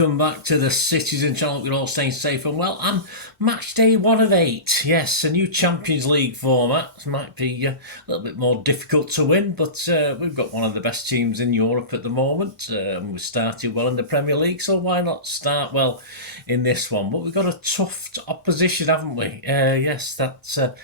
welcome back to the Citizen channel. We're all staying safe and well. And match day 1 of 8. Yes, a new Champions League format. It might be a little bit more difficult to win, but we've got one of the best teams in Europe at the moment. We started well in the Premier League, so why not start well in this one? But we've got a tough opposition, haven't we? Yes, that's a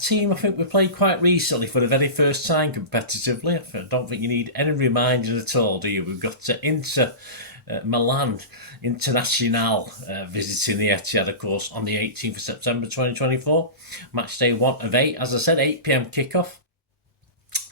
team I think we played quite recently for the very first time competitively. I don't think you need any reminding at all, do you? We've got Inter Milan International visiting the Etihad, of course, on the 18th of September 2024. Match day 1 of 8, as I said, 8 p.m. kickoff.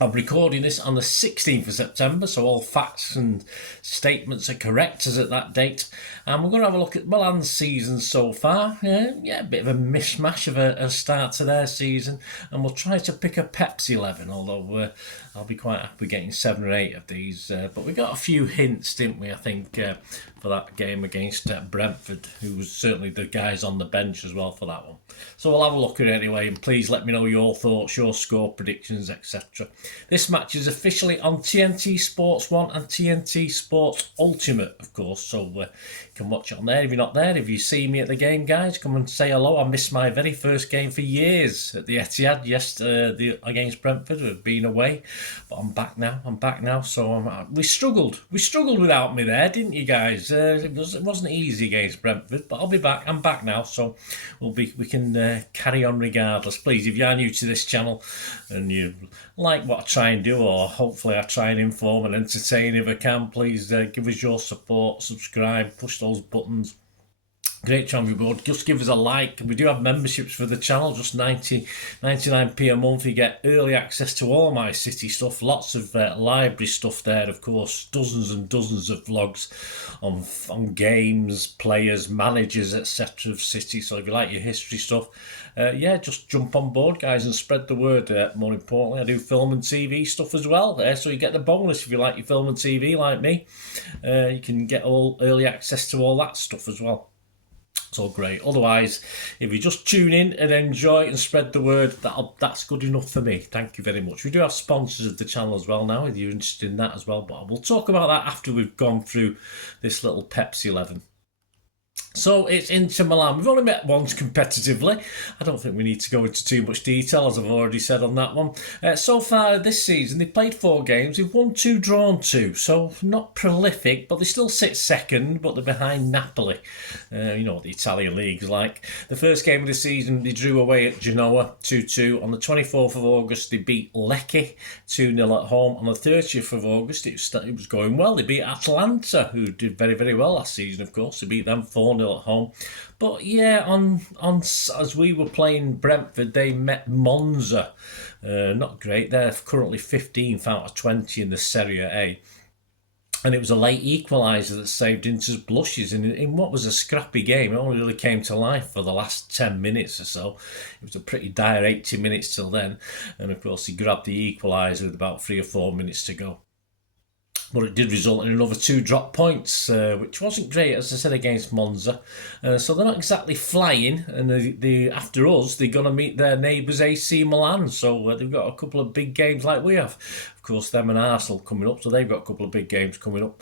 I'm recording this on the 16th of September, so all facts and statements are correct as at that date. And we're going to have a look at Milan's season so far. Yeah, a bit of a mishmash of a start to their season. And we'll try to pick a Pepsi 11, although I'll be quite happy getting 7 or 8 of these. But we got a few hints, didn't we, I think, for that game against Brentford, who was certainly the guys on the bench as well for that one. So we'll have a look at it anyway, and please let me know your thoughts, your score predictions, etc. This match is officially on TNT Sports 1 and TNT Sports Ultimate, of course, so you can watch it on there if you're not there. If you see me at the game, guys, come and say hello. I missed my very first game for years at the Etihad, against Brentford. We've been away, but I'm back now. So we struggled without me there, didn't you guys? It wasn't easy against Brentford, but I'll be back. I'm back now, so we can carry on regardless. Please, if you are new to this channel and you like what I try and do, or hopefully I try and inform and entertain if I can, please give us your support, subscribe, push those buttons. Great channel reward. Just give us a like. We do have memberships for the channel, just 99p a month. You get early access to all my City stuff, lots of library stuff there, of course, dozens and dozens of vlogs on games, players, managers, etc. of City. So if you like your history stuff, just jump on board, guys, and spread the word. More importantly, I do film and TV stuff as well there, so you get the bonus if you like your film and TV like me. You can get all early access to all that stuff as well. It's all great. Otherwise, if you just tune in and enjoy and spread the word, that's good enough for me. Thank you very much. We do have sponsors of the channel as well now, if you're interested in that as well, but we'll talk about that after we've gone through this little Pepsi 11. So it's Inter Milan. We've only met once competitively. I don't think we need to go into too much detail, as I've already said on that one. So far this season, they've played 4 games. They've won 2, drawn 2. So not prolific, but they still sit second, but they're behind Napoli. You know what the Italian league's like. The first game of the season, they drew away at Genoa 2-2. On the 24th of August, they beat Lecce 2-0 at home. On the 30th of August, it was going well. They beat Atalanta, who did very, very well last season, of course. They beat them 4-0 at home. But yeah, on as we were playing Brentford, they met Monza. Not great. They're currently 15th out of 20 in the Serie A. And it was a late equaliser that saved Inter's blushes in what was a scrappy game. It only really came to life for the last 10 minutes or so. It was a pretty dire 80 minutes till then. And of course, he grabbed the equaliser with about 3 or 4 minutes to go. But it did result in another 2 drop points, which wasn't great, as I said, against Monza. So they're not exactly flying, and after us, they're going to meet their neighbours AC Milan. So they've got a couple of big games like we have. Of course, them and Arsenal coming up, so they've got a couple of big games coming up.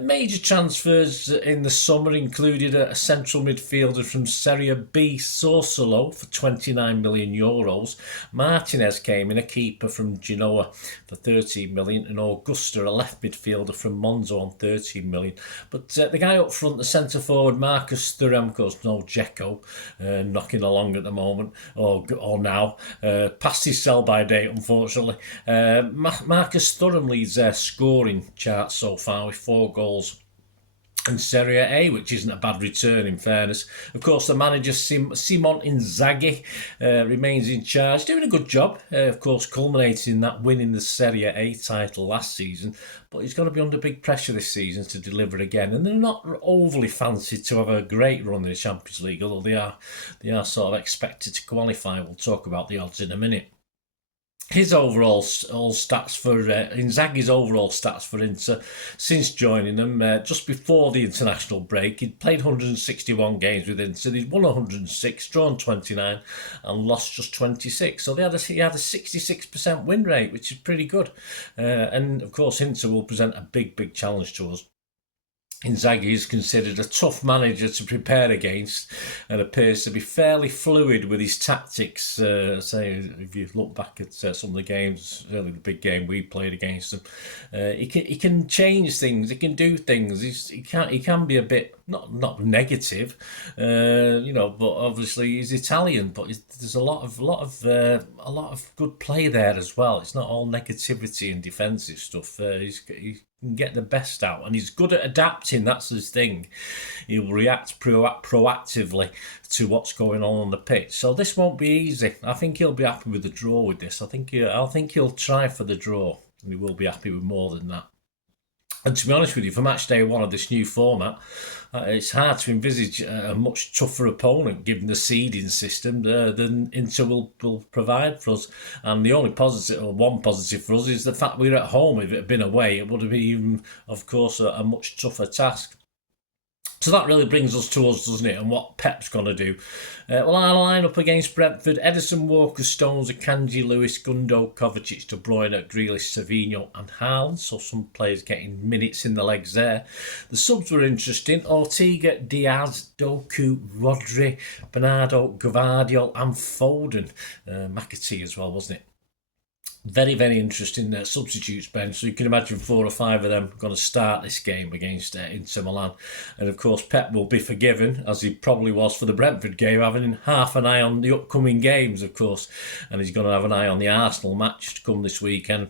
Major transfers in the summer included a central midfielder from Serie B, Sassuolo, for €29 million. Martinez came in, a keeper from Genoa, for $13 million, and Augusta, a left midfielder from Monza, on $13 million. But the guy up front, the centre forward, Marcus Thuram, of course, no Dzeko, knocking along at the moment, or now, past his sell-by date, unfortunately. Marcus Thuram leads their scoring chart so far with 4 goals in Serie A, which isn't a bad return in fairness. Of course, the manager Simone Inzaghi remains in charge, doing a good job, of course, culminating in that win in the Serie A title last season. But he's going to be under big pressure this season to deliver again. And they're not overly fancied to have a great run in the Champions League, although they are sort of expected to qualify. We'll talk about the odds in a minute. His overall stats for Inzaghi's overall stats for Inter since joining them just before the international break, he'd played 161 games with Inter. He'd won 106, drawn 29, and lost just 26. So he had a 66% win rate, which is pretty good. And of course, Inter will present a big challenge to us. Inzaghi is considered a tough manager to prepare against and appears to be fairly fluid with his tactics. Say, if you look back at some of the games, certainly the big game we played against him, he can change things. He can do things. He can be a bit not negative, but obviously he's Italian. But there's a lot of good play there as well. It's not all negativity and defensive stuff. He can get the best out, and he's good at adapting. That's his thing. He'll react proactively to what's going on the pitch. So this won't be easy. I think he'll be happy with the draw with this. I think he'll try for the draw, and he will be happy with more than that. And to be honest with you, for match day one of this new format, it's hard to envisage a much tougher opponent given the seeding system than Inter will provide for us. And the only positive, or one positive for us, is the fact we're at home. If it had been away, it would have been, of course, a much tougher task. So that really brings us to us, doesn't it? And what Pep's going to do. Well, our line up against Brentford: Ederson, Walker, Stones, Akanji, Lewis, Gundo, Kovacic, De Bruyne, Grealish, Savinho and Haaland. So some players getting minutes in the legs there. The subs were interesting: Ortega, Diaz, Doku, Rodri, Bernardo, Gvardiol and Foden. McAtee as well, wasn't it? Very, very interesting substitutes bench. So you can imagine 4 or 5 of them going to start this game against Inter Milan. And of course, Pep will be forgiven, as he probably was for the Brentford game, having half an eye on the upcoming games, of course. And he's going to have an eye on the Arsenal match to come this weekend.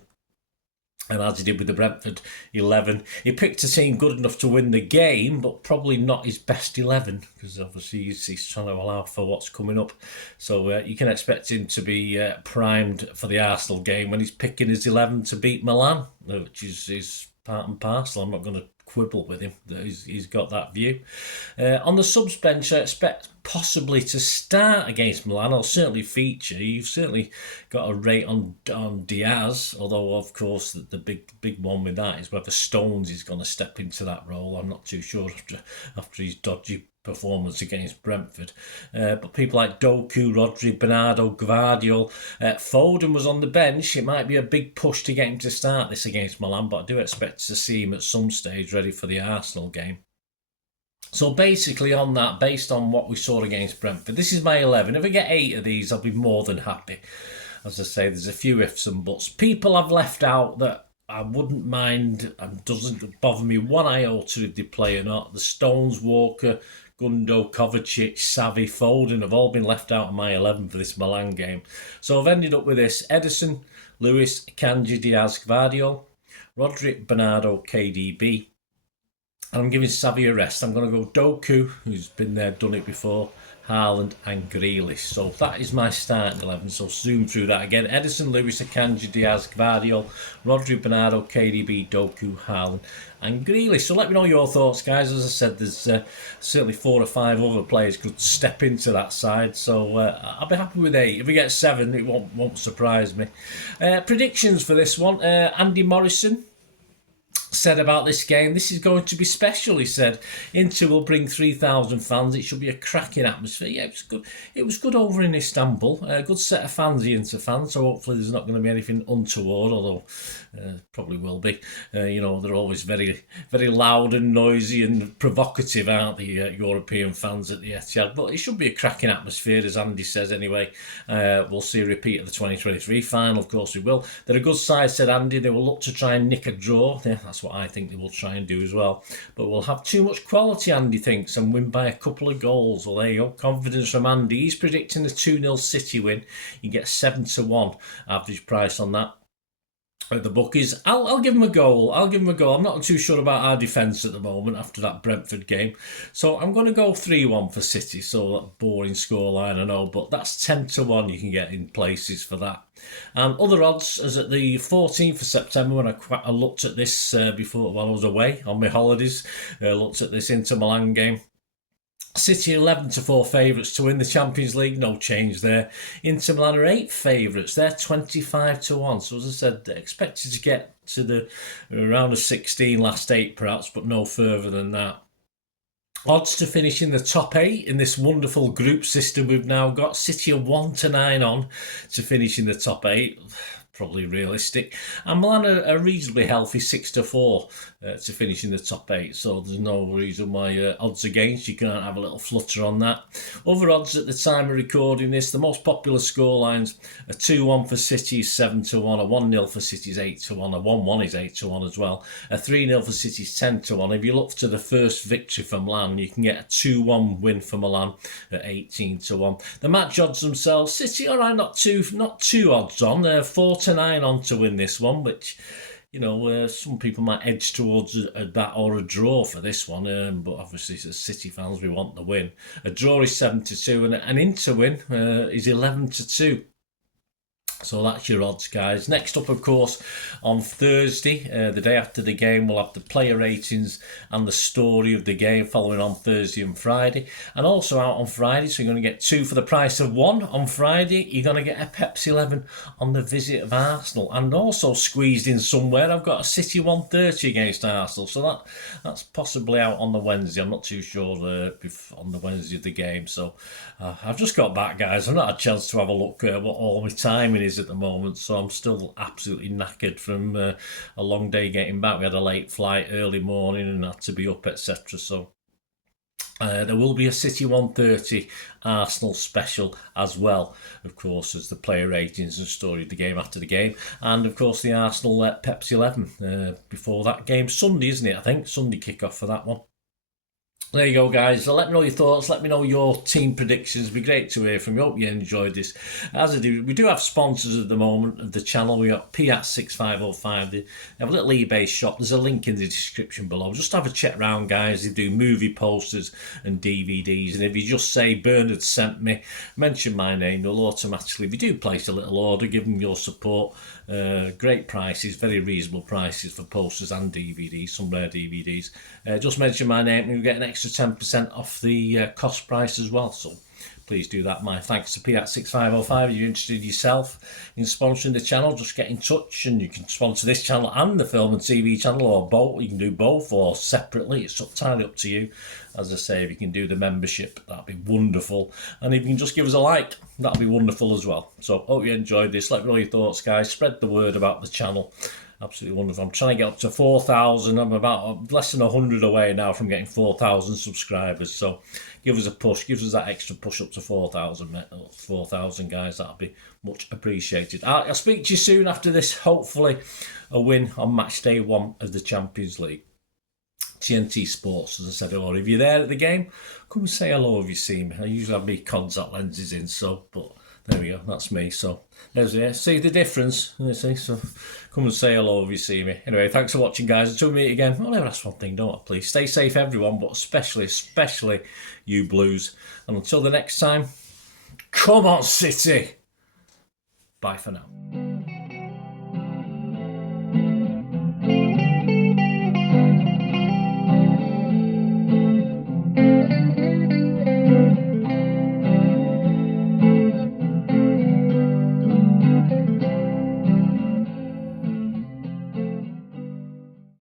And as he did with the Brentford 11, he picked a team good enough to win the game, but probably not his best 11, because obviously he's trying to allow for what's coming up. So you can expect him to be primed for the Arsenal game when he's picking his 11 to beat Milan, which is part and parcel. I'm not going to quibble with him. He's got that view. On the subs bench, I expect possibly to start against Milan, or certainly feature. You've certainly got a rate on Diaz, although of course the big one with that is whether Stones is going to step into that role. I'm not too sure after his dodgy performance against Brentford. But people like Doku, Rodri, Bernardo, Gvardiol, Foden was on the bench. It might be a big push to get him to start this against Milan, but I do expect to see him at some stage ready for the Arsenal game. So basically on that, based on what we saw against Brentford, this is my 11. If I get 8 of these, I'll be more than happy. As I say, there's a few ifs and buts. People I've left out that I wouldn't mind, and doesn't bother me one iota if they play or not. The Stones, Walker, Gundo, Kovacic, Savi, Foden have all been left out of my 11 for this Milan game. So I've ended up with this: Ederson, Lewis, Akanji, Diaz, Gvardiol, Rodri, Bernardo, KDB. And I'm giving Savi a rest. I'm going to go Doku, who's been there, done it before, Haaland and Grealish. So that is my starting 11. So zoom through that again: Ederson, Lewis, Akanji, Diaz, Gvardiol, Rodri, Bernardo, KDB, Doku, Haaland and Grealish. So let me know your thoughts, guys. As I said, there's certainly 4 or 5 other players could step into that side. So I'll be happy with 8. If we get 7, it won't surprise me. Predictions for this one: Andy Morrison said about this game, this is going to be special. He said Inter will bring 3,000 fans. It should be a cracking atmosphere. Yeah, it was good. It was good over in Istanbul. A good set of fans, the Inter fans. So hopefully there's not going to be anything untoward, although probably will be. They're always very, very loud and noisy and provocative, aren't the European fans at the Etihad? But it should be a cracking atmosphere, as Andy says anyway. We'll see a repeat of the 2023 final, of course we will. They're a good side, said Andy. They will look to try and nick a draw. Yeah, that's what I think they will try and do as well. But we'll have too much quality, Andy thinks, and win by a couple of goals. Well, there you go. Confidence from Andy. He's predicting a 2-0 City win. You get 7-1 average price on that at the bookies. I'll give him a goal. I'm not too sure about our defence at the moment after that Brentford game. So I'm going to go 3-1 for City. So that boring scoreline, I know, but that's 10-1 you can get in places for that. And other odds, as at the 14th of September, when I looked at this before, while I was away on my holidays, looked at this Inter Milan game. City 11-4 favourites to win the Champions League, no change there. Inter Milan are 8 favourites, they're 25-1. So as I said, expected to get to the round of 16, last 8 perhaps, but no further than that. Odds to finish in the top 8 in this wonderful group system we've now got. City are 1-9 on to finish in the top 8. probably realistic. And Milan are a reasonably healthy 6-4 to finish in the top 8, so there's no reason why odds against you can't have a little flutter on that. Other odds at the time of recording this, the most popular scorelines: a 2-1 for City is 7-1, a 1-0 for City is 8-1, a 1-1 is 8-1 as well, a 3-0 for City is 10-1. If you look to the first victory for Milan, you can get a 2-1 win for Milan at 18-1. The match odds themselves, City, all right, not too odds on. 4-9 on to win this one, which, you know, some people might edge towards a bat or a draw for this one, but obviously as City fans we want the win. A draw is 7-2 and an in to win is 11-2. So that's your odds, guys. Next up, of course, on Thursday, the day after the game, we'll have the player ratings and the story of the game following on Thursday and Friday. And also out on Friday, so you're going to get 2 for the price of 1 on Friday. You're going to get a Pepsi 11 on the visit of Arsenal. And also squeezed in somewhere, I've got a City 130 against Arsenal. So that's possibly out on the Wednesday. I'm not too sure on the Wednesday of the game. So I've just got back, guys. I've not had a chance to have a look at what all my timing is at the moment, so I'm still absolutely knackered from a long day getting back. We had a late flight early morning and had to be up, etc. So there will be a City 130 Arsenal special as well, of course, as the player ratings and story of the game after the game, and of course the Arsenal Pepsi 11 before that game. Sunday, isn't it? I think Sunday kick-off for that one. There you go, guys. So let me know your thoughts. Let me know your team predictions. It'd be great to hear from you. Hope you enjoyed this. As I do, we do have sponsors at the moment of the channel. We got P6505. They have a little eBay shop. There's a link in the description below. Just have a check round, guys. They do movie posters and DVDs. And if you just say Bernard sent me, mention my name, they'll automatically, if you do place a little order, give them your support. Great prices, very reasonable prices for posters and DVDs, some rare DVDs. Just mention my name and you'll get an extra 10% off the cost price as well. So please do that. My thanks to P6505. If you're interested yourself in sponsoring the channel, just get in touch and you can sponsor this channel and the film and TV channel, or both. You can do both or separately. It's entirely up to you. As I say, if you can do the membership, that'd be wonderful. And if you can just give us a like, that'd be wonderful as well. So hope you enjoyed this. Let me know your thoughts, guys. Spread the word about the channel. Absolutely wonderful. I'm trying to get up to 4,000. I'm about less than 100 away now from getting 4,000 subscribers. So give us a push. Give us that extra push up to 4,000, guys. That'll be much appreciated. I'll speak to you soon after this. Hopefully a win on match day 1 of the Champions League. TNT Sports, as I said earlier. If you're there at the game, come and say hello if you see me. I usually have my contact lenses in, but there we go, that's me. So there's it. See the difference, you see? So come and say hello if you see me. Anyway, thanks for watching, guys. Until we meet again, I'll never ask one thing, don't I? Please stay safe, everyone, but especially you Blues. And until the next time, come on, City. Bye for now.